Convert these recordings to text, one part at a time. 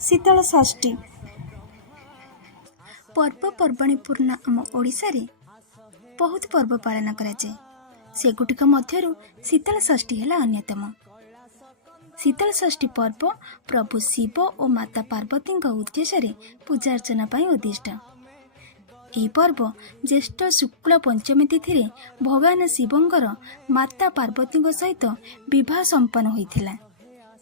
शीतल षष्ठी पर्वपर्वाणी पूर्ण आम ओडिशा रे बहुत पर्व पालन कराए। सेगुटिक मध्यरु शीतल षष्ठी है अन्यतम। शीतल षष्ठी पर्व प्रभु शिव और माता पार्वती उद्देश्य पूजा अर्चना उद्दिष्ट। यह पर्व ज्येष्ठ शुक्ल पंचमी तिथि भगवान शिवंकर माता पार्वती सहित विवाह संपन्न होता।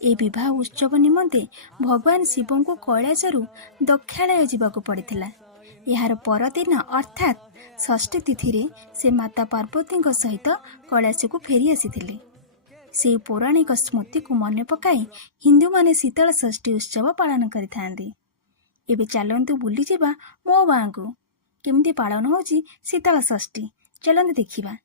ए विवाह उत्सव निमंते भगवान शिव को कैलाशरू दक्षालय जावाक पड़ता। यार परदिन अर्थात षष्ठी तिथि से माता पार्वती सहित कैलाश को फेरी आसी। से पौराणिक स्मृति को मन पकाई हिंदू माने शीतल षष्ठी उत्सव पालन करिथांती। एबे चलंतु बुली जिबा मो गाँ को केमती पालन होची शीतल षष्ठी। चलंतु देखिबा।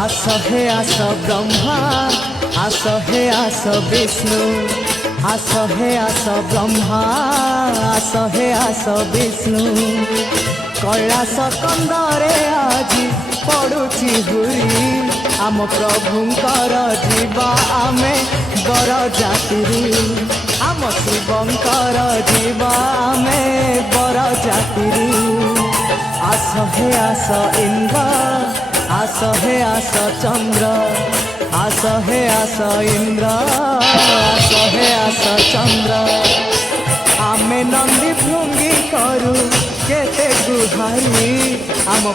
आस हे आस ब्रह्मा आस हे आस विष्णु आस हे आस ब्रह्मा आस हे आस विष्णु कैलाश कंदरे आज पड़ुची हुरी आम प्रभुंकर जीवा आमे बर जातिरी आम शिवंकर जीवा आमे बर जातिरी आस हे आस इंद्र आस हे आस चंद्र आस हे आस इंद्र आस हे आस चंद्र आमे नंदी भृंगी करू केते गुहारी आम